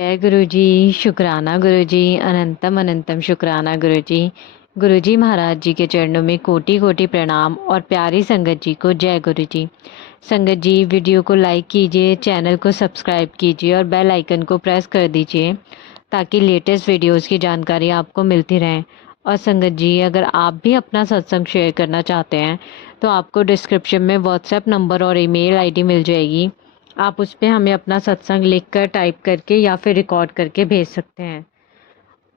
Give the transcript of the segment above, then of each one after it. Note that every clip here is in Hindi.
जय गुरुजी। शुक्राना गुरुजी, अनंतम अनंतम शुक्राना गुरुजी। गुरुजी महाराज जी के चरणों में कोटि कोटि प्रणाम और प्यारी संगत जी को जय गुरुजी। संगत जी, वीडियो को लाइक कीजिए, चैनल को सब्सक्राइब कीजिए और बेल आइकन को प्रेस कर दीजिए ताकि लेटेस्ट वीडियोस की जानकारी आपको मिलती रहे। और संगत जी, अगर आप भी अपना सत्संग शेयर करना चाहते हैं तो आपको डिस्क्रिप्शन में व्हाट्सएप नंबर और ईमेल आईडी मिल जाएगी। आप उस पर हमें अपना सत्संग लिखकर, टाइप करके या फिर रिकॉर्ड करके भेज सकते हैं।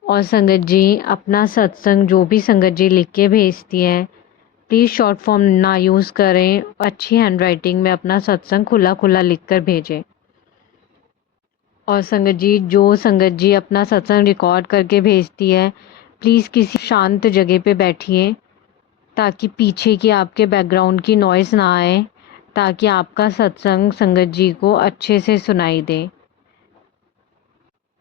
और संगत जी, अपना सत्संग जो भी संगत जी लिख के भेजती हैं, प्लीज़ शॉर्ट फॉर्म ना यूज़ करें। अच्छी हैंड राइटिंग में अपना सत्संग खुला खुला लिख कर भेजें। और संगत जी, जो संगत जी अपना सत्संग रिकॉर्ड करके भेजती है, प्लीज़ किसी शांत जगह पे बैठिए ताकि पीछे की आपके बैकग्राउंड की नॉइज़ ना आए, ताकि आपका सत्संग संगत जी को अच्छे से सुनाई दे।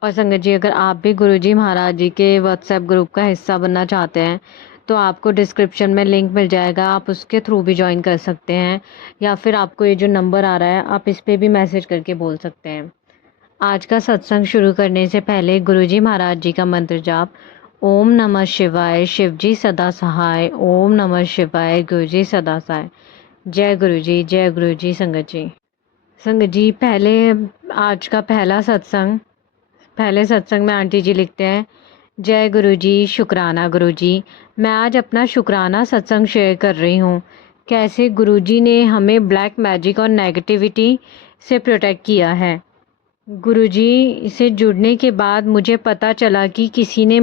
और संगत जी, अगर आप भी गुरुजी महाराज जी के व्हाट्सएप ग्रुप का हिस्सा बनना चाहते हैं तो आपको डिस्क्रिप्शन में लिंक मिल जाएगा, आप उसके थ्रू भी ज्वाइन कर सकते हैं। या फिर आपको ये जो नंबर आ रहा है, आप इस पर भी मैसेज करके बोल सकते हैं। आज का सत्संग शुरू करने से पहले गुरुजी महाराज जी का मंत्र जाप। ओम नमः शिवाय, शिव जी सदा सहाय। ओम नमः शिवाय, गुरुजी सदा सहाय। जय गुरुजी, जय गुरुजी। संगत जी, संगत जी, आज का पहले सत्संग में आंटी जी लिखते हैं, जय गुरुजी, शुक्राना गुरुजी। मैं आज अपना शुक्राना सत्संग शेयर कर रही हूँ। कैसे गुरुजी ने हमें ब्लैक मैजिक और नेगेटिविटी से प्रोटेक्ट किया है। गुरुजी से जुड़ने के बाद मुझे पता चला कि किसी ने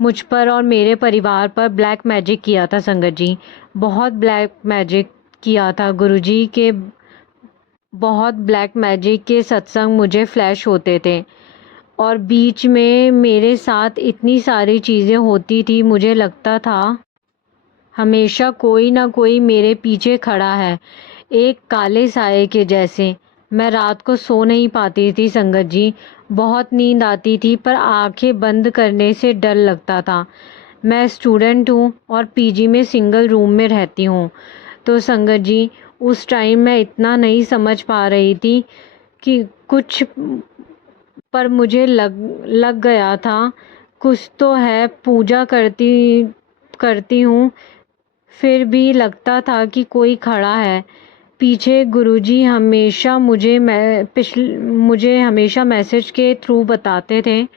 मुझ पर और मेरे परिवार पर ब्लैक मैजिक किया था। संगत जी, बहुत ब्लैक मैजिक किया था गुरुजी के। बहुत ब्लैक मैजिक के सत्संग मुझे फ्लैश होते थे और बीच में मेरे साथ इतनी सारी चीज़ें होती थी, मुझे लगता था हमेशा कोई ना कोई मेरे पीछे खड़ा है, एक काले साये के जैसे। मैं रात को सो नहीं पाती थी संगत जी, बहुत नींद आती थी पर आंखें बंद करने से डर लगता था। मैं स्टूडेंट हूँ और पीजी में सिंगल रूम में रहती हूँ। तो संगत जी, उस टाइम मैं इतना नहीं समझ पा रही थी कि कुछ, पर मुझे लग गया था कुछ तो है। पूजा करती हूँ फिर भी लगता था कि कोई खड़ा है पीछे। गुरुजी मुझे हमेशा मैसेज के थ्रू बताते थे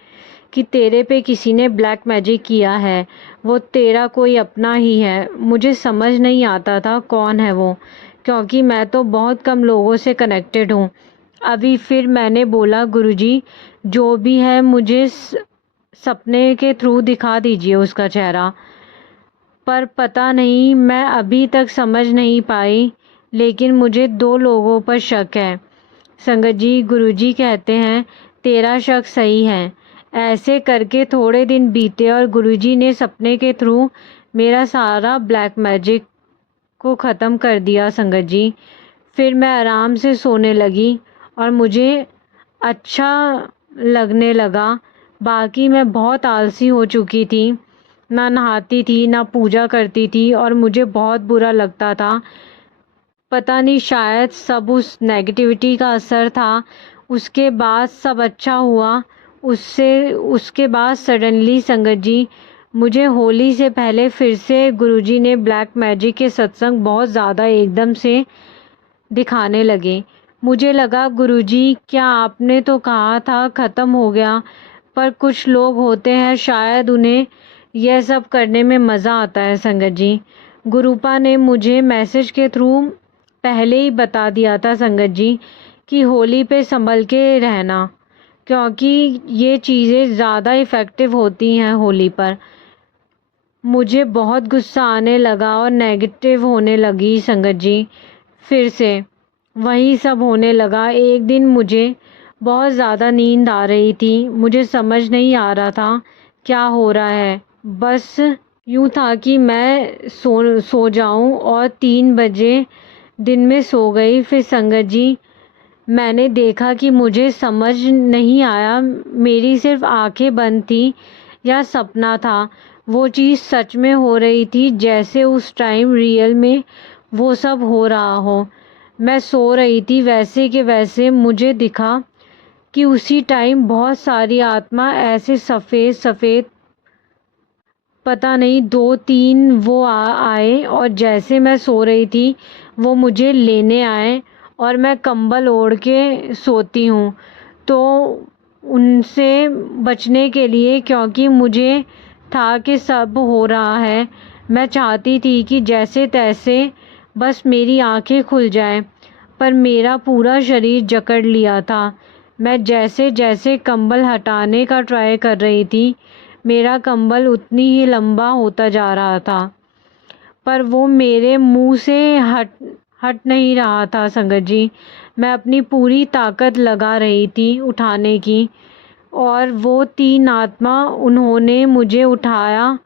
कि तेरे पे किसी ने ब्लैक मैजिक किया है, वो तेरा कोई अपना ही है। मुझे समझ नहीं आता था कौन है वो, क्योंकि मैं तो बहुत कम लोगों से कनेक्टेड हूँ। अभी फिर मैंने बोला, गुरुजी जो भी है मुझे सपने के थ्रू दिखा दीजिए उसका चेहरा। पर पता नहीं, मैं अभी तक समझ नहीं पाई, लेकिन मुझे 2 लोगों पर शक है। संगत जी, गुरुजी कहते हैं तेरा शक सही है। ऐसे करके थोड़े दिन बीते और गुरुजी ने सपने के थ्रू मेरा सारा ब्लैक मैजिक को ख़त्म कर दिया। संगत जी, फिर मैं आराम से सोने लगी और मुझे अच्छा लगने लगा। बाकी मैं बहुत आलसी हो चुकी थी, ना नहाती थी ना पूजा करती थी और मुझे बहुत बुरा लगता था। पता नहीं, शायद सब उस नेगेटिविटी का असर था। उसके बाद सब अच्छा हुआ। उसके बाद सडनली संगत जी, मुझे होली से पहले फिर से गुरुजी ने ब्लैक मैजिक के सत्संग बहुत ज़्यादा एकदम से दिखाने लगे। मुझे लगा, गुरुजी क्या आपने तो कहा था ख़त्म हो गया, पर कुछ लोग होते हैं शायद उन्हें यह सब करने में मज़ा आता है। संगत जी, गुरुपा ने मुझे मैसेज के थ्रू पहले ही बता दिया था संगत जी कि होली पे संभल के रहना, क्योंकि ये चीज़ें ज़्यादा इफ़ेक्टिव होती हैं होली पर। मुझे बहुत गुस्सा आने लगा और नेगेटिव होने लगी संगत जी। फिर से वही सब होने लगा। एक दिन मुझे बहुत ज़्यादा नींद आ रही थी, मुझे समझ नहीं आ रहा था क्या हो रहा है। बस यूँ था कि मैं सो जाऊं और 3 बजे दिन में सो गई। फिर संगत जी, मैंने देखा कि मुझे समझ नहीं आया मेरी सिर्फ आंखें बंद थी या सपना था। वो चीज़ सच में हो रही थी, जैसे उस टाइम रियल में वो सब हो रहा हो। मैं सो रही थी वैसे के वैसे मुझे दिखा कि उसी टाइम बहुत सारी आत्मा ऐसे सफ़ेद सफ़ेद, पता नहीं 2-3 वो आए और जैसे मैं सो रही थी वो मुझे लेने आए और मैं कंबल ओढ़ के सोती हूँ। तो उनसे बचने के लिए, क्योंकि मुझे था कि सब हो रहा है, मैं चाहती थी कि जैसे तैसे बस मेरी आंखें खुल जाएं, पर मेरा पूरा शरीर जकड़ लिया था। मैं जैसे जैसे कंबल हटाने का ट्राई कर रही थी, मेरा कंबल उतनी ही लंबा होता जा रहा था, पर वो मेरे मुंह से हट नहीं रहा था संगत जी। मैं अपनी पूरी ताकत लगा रही थी उठाने की, और वो 3 आत्मा उन्होंने मुझे उठाया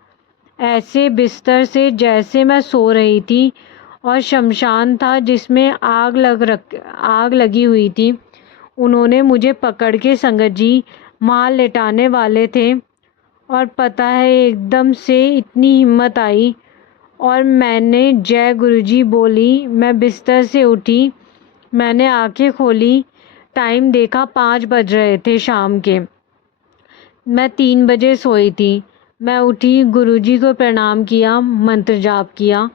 ऐसे बिस्तर से जैसे मैं सो रही थी, और शमशान था जिसमें आग लगी हुई थी। उन्होंने मुझे पकड़ के संगत जी वहाँ लेटाने वाले थे, और पता है एकदम से इतनी हिम्मत आई और मैंने जय गुरुजी बोली। मैं बिस्तर से उठी, मैंने आंखें खोली, टाइम देखा 5 बज रहे थे शाम के। मैं 3 बजे सोई थी। मैं उठी, गुरुजी को प्रणाम किया, मंत्र जाप किया।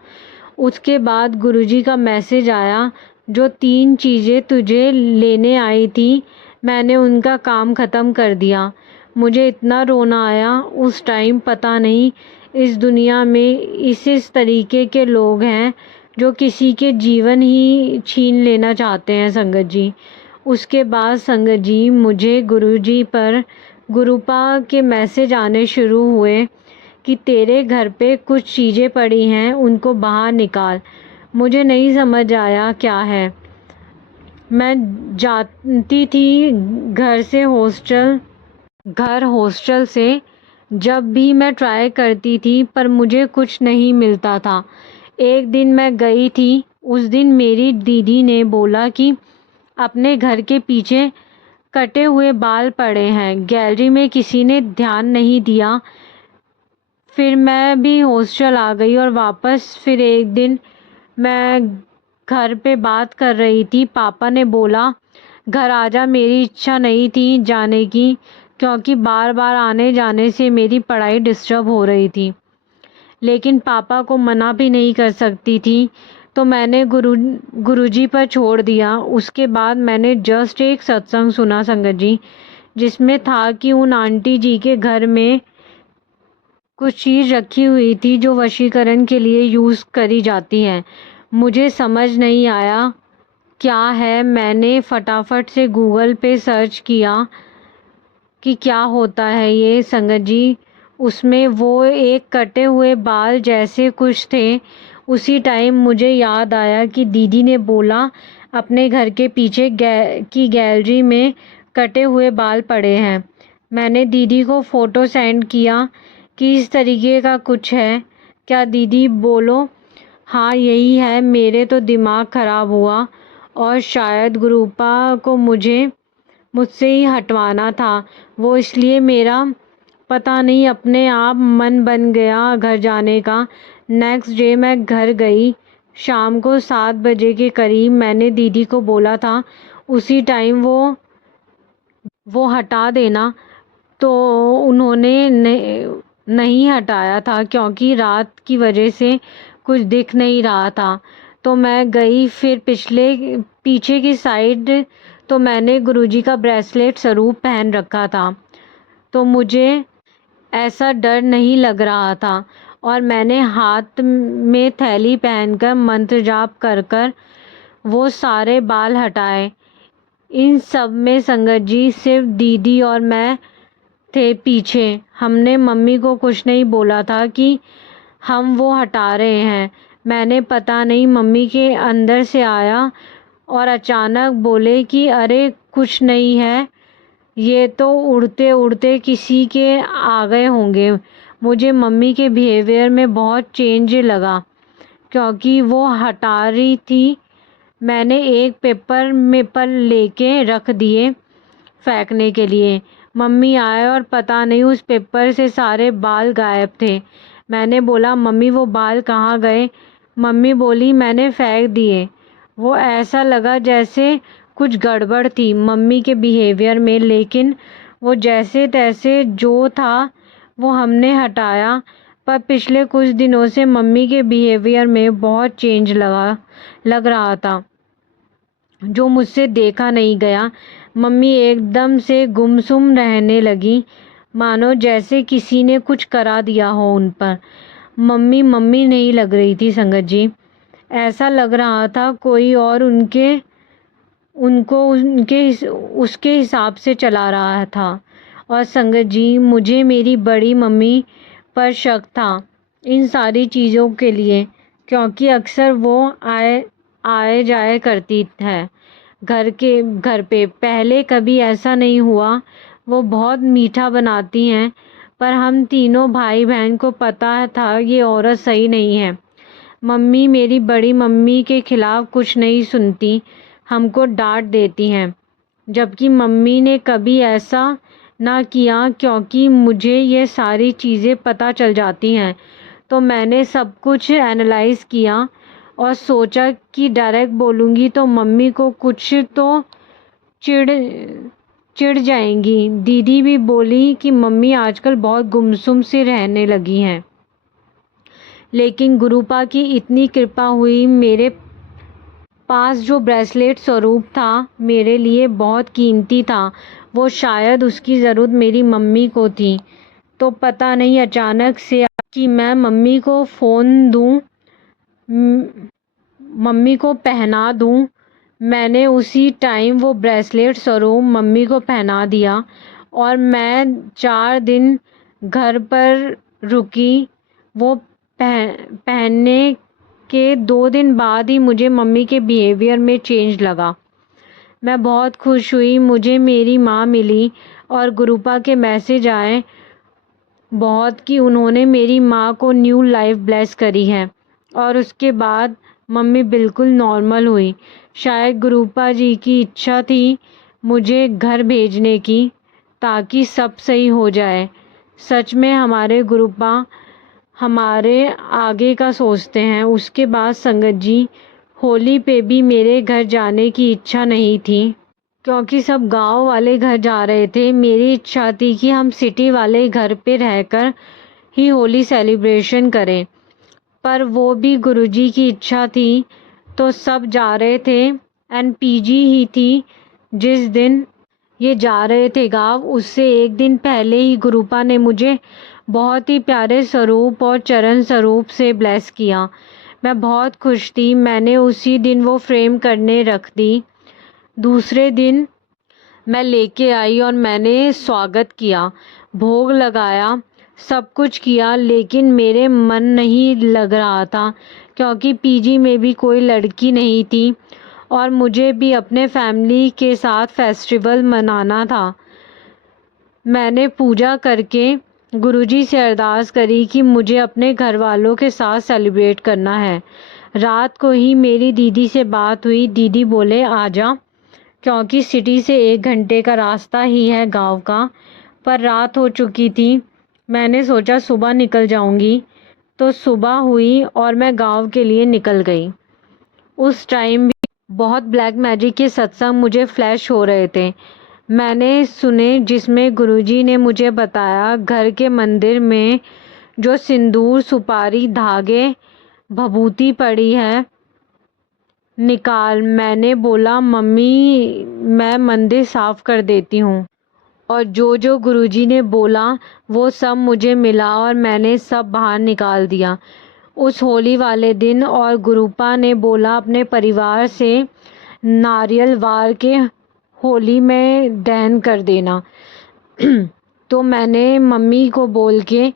उसके बाद गुरुजी का मैसेज आया, जो 3 चीज़ें तुझे लेने आई थी मैंने उनका काम ख़त्म कर दिया। मुझे इतना रोना आया उस टाइम, पता नहीं इस दुनिया में इस तरीके के लोग हैं जो किसी के जीवन ही छीन लेना चाहते हैं संगत जी। उसके बाद संगत जी मुझे गुरुजी पर गुरुपा के मैसेज आने शुरू हुए कि तेरे घर पे कुछ चीज़ें पड़ी हैं, उनको बाहर निकाल। मुझे नहीं समझ आया क्या है। मैं जाती थी घर हॉस्टल से, जब भी मैं ट्राई करती थी पर मुझे कुछ नहीं मिलता था। एक दिन मैं गई थी, उस दिन मेरी दीदी ने बोला कि अपने घर के पीछे कटे हुए बाल पड़े हैं, गैलरी में किसी ने ध्यान नहीं दिया। फिर मैं भी हॉस्टल आ गई और वापस फिर एक दिन मैं घर पे बात कर रही थी, पापा ने बोला घर आजा। मेरी इच्छा नहीं थी जाने की, क्योंकि बार बार आने जाने से मेरी पढ़ाई डिस्टर्ब हो रही थी, लेकिन पापा को मना भी नहीं कर सकती थी, तो मैंने गुरुजी पर छोड़ दिया। उसके बाद मैंने जस्ट एक सत्संग सुना संगत जी, जिसमें था कि उन आंटी जी के घर में कुछ चीज़ रखी हुई थी जो वशीकरण के लिए यूज़ करी जाती है। मुझे समझ नहीं आया क्या है। मैंने फटाफट से गूगल पे सर्च किया कि क्या होता है ये संगत जी। उसमें वो एक कटे हुए बाल जैसे कुछ थे। उसी टाइम मुझे याद आया कि दीदी ने बोला अपने घर के पीछे की गैलरी में कटे हुए बाल पड़े हैं। मैंने दीदी को फ़ोटो सेंड किया कि इस तरीके का कुछ है क्या। दीदी बोलो हाँ यही है। मेरे तो दिमाग ख़राब हुआ, और शायद गुरुपा को मुझसे ही हटवाना था। वो इसलिए मेरा पता नहीं अपने आप मन बन गया घर जाने का। नेक्स्ट डे मैं घर गई। शाम को 7 बजे के करीब मैंने दीदी को बोला था उसी टाइम वो हटा देना, तो उन्होंने नहीं हटाया था, क्योंकि रात की वजह से कुछ दिख नहीं रहा था। तो मैं गई फिर पीछे की साइड, तो मैंने गुरुजी का ब्रेसलेट स्वरूप पहन रखा था, तो मुझे ऐसा डर नहीं लग रहा था। और मैंने हाथ में थैली पहनकर मंत्र जाप कर कर वो सारे बाल हटाए। इन सब में संगत जी सिर्फ दीदी और मैं थे पीछे। हमने मम्मी को कुछ नहीं बोला था कि हम वो हटा रहे हैं। मैंने पता नहीं मम्मी के अंदर से आया और अचानक बोले कि अरे कुछ नहीं है, ये तो उड़ते उड़ते किसी के आ गए होंगे। मुझे मम्मी के बिहेवियर में बहुत चेंज लगा, क्योंकि वो हटा रही थी। मैंने एक पेपर में पर लेके रख दिए फेंकने के लिए। मम्मी आए और पता नहीं उस पेपर से सारे बाल गायब थे। मैंने बोला मम्मी वो बाल कहाँ गए। मम्मी बोली मैंने फेंक दिए। वो ऐसा लगा जैसे कुछ गड़बड़ थी मम्मी के बिहेवियर में, लेकिन वो जैसे तैसे जो था वो हमने हटाया। पर पिछले कुछ दिनों से मम्मी के बिहेवियर में बहुत चेंज लग रहा था, जो मुझसे देखा नहीं गया। मम्मी एकदम से गुमसुम रहने लगी, मानो जैसे किसी ने कुछ करा दिया हो उन पर। मम्मी मम्मी नहीं लग रही थी संगत जी, ऐसा लग रहा था कोई और उसके हिसाब से चला रहा था। और संगत जी, मुझे मेरी बड़ी मम्मी पर शक था इन सारी चीज़ों के लिए, क्योंकि अक्सर वो आए जाए करती है घर पे। पहले कभी ऐसा नहीं हुआ। वो बहुत मीठा बनाती हैं, पर हम तीनों भाई बहन को पता था ये औरत सही नहीं है। मम्मी मेरी बड़ी मम्मी के खिलाफ कुछ नहीं सुनती, हमको डांट देती हैं, जबकि मम्मी ने कभी ऐसा ना किया, क्योंकि मुझे ये सारी चीज़ें पता चल जाती हैं। तो मैंने सब कुछ एनालाइज किया और सोचा कि डायरेक्ट बोलूँगी तो मम्मी को कुछ तो चिढ़ जाएंगी। दीदी भी बोली कि मम्मी आजकल बहुत गुमसुम से रहने लगी हैं, लेकिन गुरुपा की इतनी कृपा हुई। मेरे पास जो ब्रेसलेट स्वरूप था मेरे लिए बहुत कीमती था, वो शायद उसकी ज़रूरत मेरी मम्मी को थी। तो पता नहीं अचानक से कि मैं मम्मी को फ़ोन दूं, मम्मी को पहना दूं। मैंने उसी टाइम वो ब्रेसलेट स्वरूप मम्मी को पहना दिया और मैं 4 दिन घर पर रुकी। वो पहनने के 2 दिन बाद ही मुझे मम्मी के बिहेवियर में चेंज लगा। मैं बहुत खुश हुई। मुझे मेरी माँ मिली और गुरुपा के मैसेज आए बहुत कि उन्होंने मेरी माँ को न्यू लाइफ ब्लेस करी है। और उसके बाद मम्मी बिल्कुल नॉर्मल हुई। शायद गुरुपा जी की इच्छा थी मुझे घर भेजने की, ताकि सब सही हो जाए। सच में हमारे गुरुपा हमारे आगे का सोचते हैं। उसके बाद संगत जी, होली पे भी मेरे घर जाने की इच्छा नहीं थी, क्योंकि सब गांव वाले घर जा रहे थे। मेरी इच्छा थी कि हम सिटी वाले घर पे रहकर ही होली सेलिब्रेशन करें, पर वो भी गुरुजी की इच्छा थी तो सब जा रहे थे। एंड पीजी ही थी जिस दिन ये जा रहे थे गांव, उससे एक दिन पहले ही गुरुपा ने मुझे बहुत ही प्यारे स्वरूप और चरण स्वरूप से ब्लेस किया। मैं बहुत खुश थी। मैंने उसी दिन वो फ्रेम करने रख दी। दूसरे दिन मैं लेके आई और मैंने स्वागत किया, भोग लगाया, सब कुछ किया, लेकिन मेरे मन नहीं लग रहा था, क्योंकि पीजी में भी कोई लड़की नहीं थी और मुझे भी अपने फैमिली के साथ फेस्टिवल मनाना था। मैंने पूजा करके गुरुजी से अरदास करी कि मुझे अपने घर वालों के साथ सेलिब्रेट करना है। रात को ही मेरी दीदी से बात हुई। दीदी बोले आ जा, क्योंकि सिटी से 1 घंटे का रास्ता ही है गांव का। पर रात हो चुकी थी। मैंने सोचा सुबह निकल जाऊंगी। तो सुबह हुई और मैं गांव के लिए निकल गई। उस टाइम भी बहुत ब्लैक मैजिक के सत्संग मुझे फ्लैश हो रहे थे, मैंने सुने, जिसमें गुरुजी ने मुझे बताया घर के मंदिर में जो सिंदूर, सुपारी, धागे, भभूति पड़ी है निकाल। मैंने बोला मम्मी मैं मंदिर साफ कर देती हूँ। और जो जो गुरुजी ने बोला वो सब मुझे मिला और मैंने सब बाहर निकाल दिया उस होली वाले दिन। और गुरुपा ने बोला अपने परिवार से नारियल वार के होली में दहन कर देना। तो मैंने मम्मी को बोल के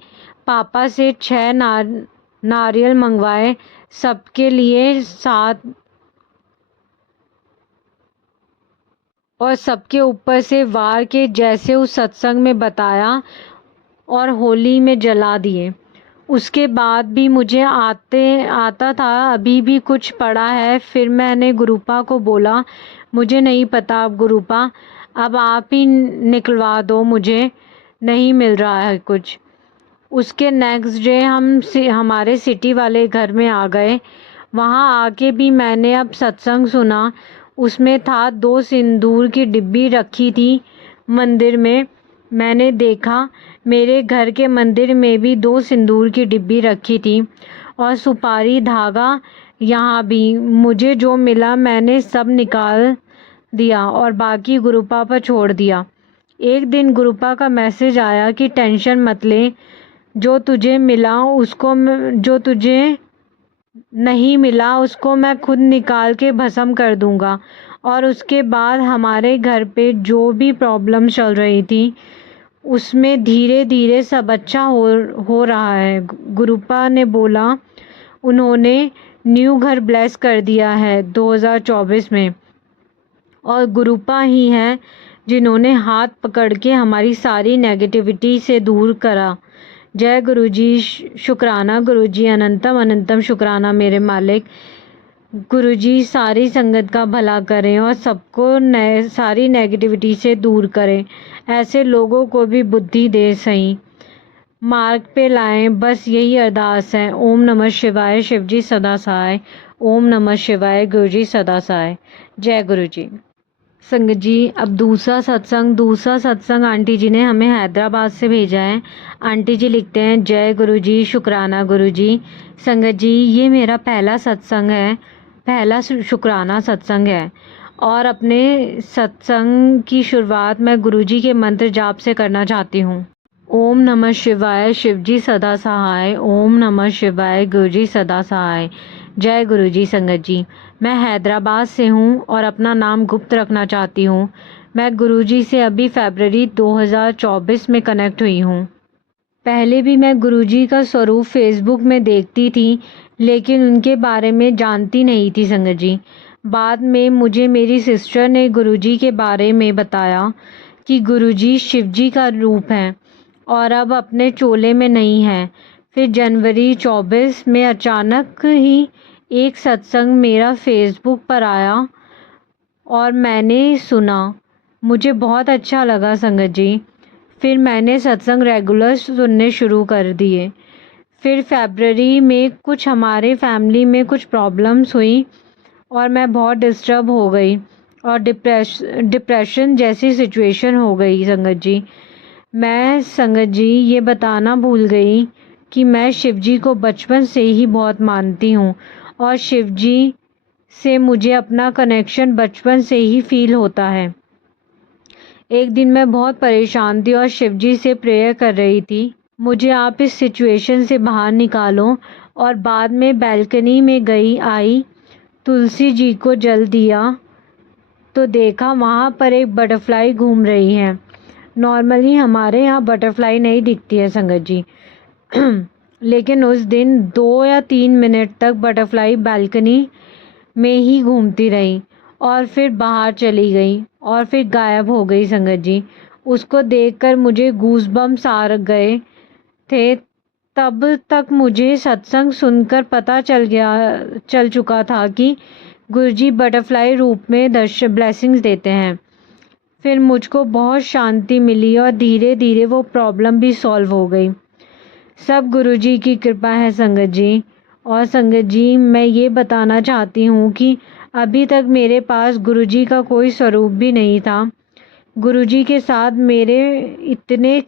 पापा से 6 नारियल मंगवाए, सबके लिए 7, और सबके ऊपर से वार के जैसे उस सत्संग में बताया और होली में जला दिए। उसके बाद भी मुझे आता था, अभी भी कुछ पड़ा है। फिर मैंने गुरुपा को बोला मुझे नहीं पता अब गुरुपा, अब आप ही निकलवा दो, मुझे नहीं मिल रहा है कुछ। उसके नेक्स्ट डे हमारे सिटी वाले घर में आ गए। वहाँ आके भी मैंने अब सत्संग सुना। उसमें था 2 सिंदूर की डिब्बी रखी थी मंदिर में। मैंने देखा मेरे घर के मंदिर में भी 2 सिंदूर की डिब्बी रखी थी और सुपारी धागा यहाँ भी। मुझे जो मिला मैंने सब निकाल दिया और बाकी गुरुपा पर छोड़ दिया। एक दिन गुरुपा का मैसेज आया कि टेंशन मत ले, जो तुझे नहीं मिला उसको मैं खुद निकाल के भस्म कर दूंगा। और उसके बाद हमारे घर पे जो भी प्रॉब्लम चल रही थी उसमें धीरे धीरे सब अच्छा हो रहा है। गुरुपा ने बोला उन्होंने न्यू घर ब्लेस कर दिया है 2024 में, और गुरुपा ही हैं जिन्होंने हाथ पकड़ के हमारी सारी नेगेटिविटी से दूर करा। जय गुरुजी, शुक्राना गुरुजी, अनंतम अनंतम शुक्राना मेरे मालिक। गुरुजी सारी संगत का भला करें और सबको सारी नेगेटिविटी से दूर करें। ऐसे लोगों को भी बुद्धि दे, सही मार्ग पे लाएं, बस यही अरदास है। ओम नमः शिवाय, शिवजी सदा सहाय। ओम नमः शिवाय, गुरुजी सदा सहाय। जय गुरुजी। संगत जी, अब दूसरा सत्संग आंटी जी ने हमें हैदराबाद से भेजा है। आंटी जी लिखते हैं, जय गुरुजी, शुक्राना गुरुजी। संगत जी, ये मेरा पहला सत्संग है, पहला शुक्राना सत्संग है। और अपने सत्संग की शुरुआत मैं गुरुजी के मंत्र जाप से करना चाहती हूँ। ओम नमः शिवाय, शिवजी सदा सहाय। ओम नमः शिवाय, गुरुजी सदा सहाय। जय गुरुजी। संगत जी, मैं हैदराबाद से हूँ और अपना नाम गुप्त रखना चाहती हूँ। मैं गुरुजी से अभी फरवरी 2024 में कनेक्ट हुई हूँ। पहले भी मैं गुरुजी का स्वरूप फेसबुक में देखती थी, लेकिन उनके बारे में जानती नहीं थी संगत जी। बाद में मुझे मेरी सिस्टर ने गुरुजी के बारे में बताया कि गुरुजी शिवजी का रूप है और अब अपने चोले में नहीं है। फिर जनवरी 24 में अचानक ही एक सत्संग मेरा फेसबुक पर आया और मैंने सुना, मुझे बहुत अच्छा लगा संगत जी। फिर मैंने सत्संग रेगुलर सुनने शुरू कर दिए। फिर फरवरी में कुछ हमारे फैमिली में कुछ प्रॉब्लम्स हुई और मैं बहुत डिस्टर्ब हो गई और डिप्रेशन जैसी सिचुएशन हो गई संगत जी। मैं संगत जी ये बताना भूल गई कि मैं शिवजी को बचपन से ही बहुत मानती हूँ और शिवजी से मुझे अपना कनेक्शन बचपन से ही फील होता है। एक दिन मैं बहुत परेशान थी और शिवजी से प्रेयर कर रही थी, मुझे आप इस सिचुएशन से बाहर निकालो। और बाद में बैल्कनी में आई, तुलसी जी को जल दिया तो देखा वहाँ पर एक बटरफ्लाई घूम रही है। नॉर्मली हमारे यहाँ बटरफ्लाई नहीं दिखती है संगत जी लेकिन उस दिन 2 या 3 मिनट तक बटरफ्लाई बालकनी में ही घूमती रही और फिर बाहर चली गई और फिर गायब हो गई संगत जी। उसको देखकर मुझे गूज़बम्स आ गए थे। तब तक मुझे सत्संग सुनकर पता चल चुका था कि गुरुजी बटरफ्लाई रूप में ब्लेसिंग्स देते हैं। फिर मुझको बहुत शांति मिली और धीरे धीरे वो प्रॉब्लम भी सॉल्व हो गई। सब गुरुजी की कृपा है संगत जी। और संगत जी, मैं ये बताना चाहती हूँ कि अभी तक मेरे पास गुरुजी का कोई स्वरूप भी नहीं था। गुरुजी के साथ मेरे इतने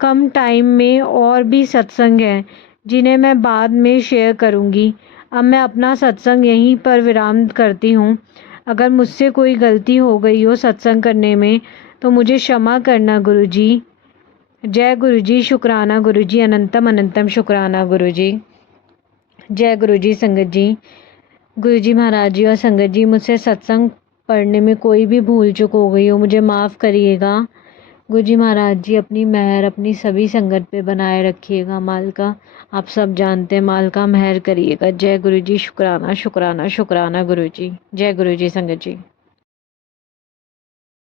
कम टाइम में और भी सत्संग हैं जिन्हें मैं बाद में शेयर करूँगी। अब मैं अपना सत्संग यहीं पर विराम करती हूँ। अगर मुझसे कोई गलती हो गई हो सत्संग करने में तो मुझे क्षमा करना गुरुजी। जय गुरुजी, शुक्राना गुरुजी, अनंतम अनंतम शुक्राना गुरुजी। जय गुरुजी। संगत जी, गुरुजी महाराज जी और संगत जी, मुझसे सत्संग पढ़ने में कोई भी भूल चूक हो गई हो मुझे माफ़ करिएगा। गुरुजी महाराज जी अपनी मेहर अपनी सभी संगत पे बनाए रखिएगा। माल का आप सब जानते हैं, माल का मेहर करिएगा। जय गुरुजी, शुक्राना शुक्राना शुक्राना गुरुजी। जय गुरुजी संगत जी।